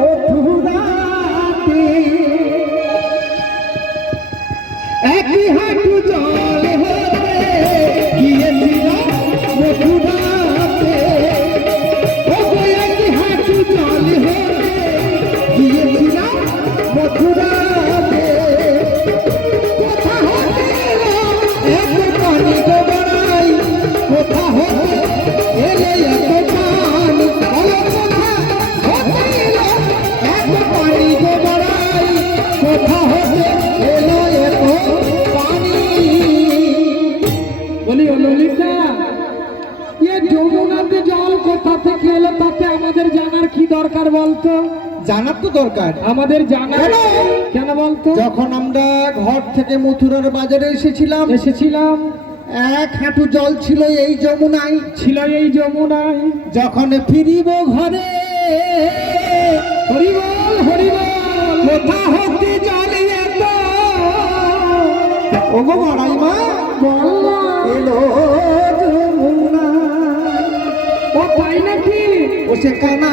মথুরাতে একই হাঁটু জল হতে গিয়েছিলাম মথুরাতে, একই হাঁটু জল হতে গিয়েছিলাম মথুরাতে। কোথা হতে এত পানি গোবরাই, কোথা হতে এলে এত পানি, এত পানি গোবরাই, কোথা হতে এলো এত পানি। বলি ও ললিতা, এ যমুনাতে জল কোথা থেকে এলো তাতে আমাদের জানার কি দরকার বলতো? জানার তো দরকার আমাদের, জানার কেন বলতো? যখন আমরা ঘর থেকে মথুরার বাজারে এসেছিলাম এক হাঁটু জল ছিল এই যমুনায়, যখন ফিরিব ঘরে হরিবল হরিবল, কোথা হতে জল এত, ওগো বড়াই মা এলো যমুনা। ও তাই নাকি? ও সে কানা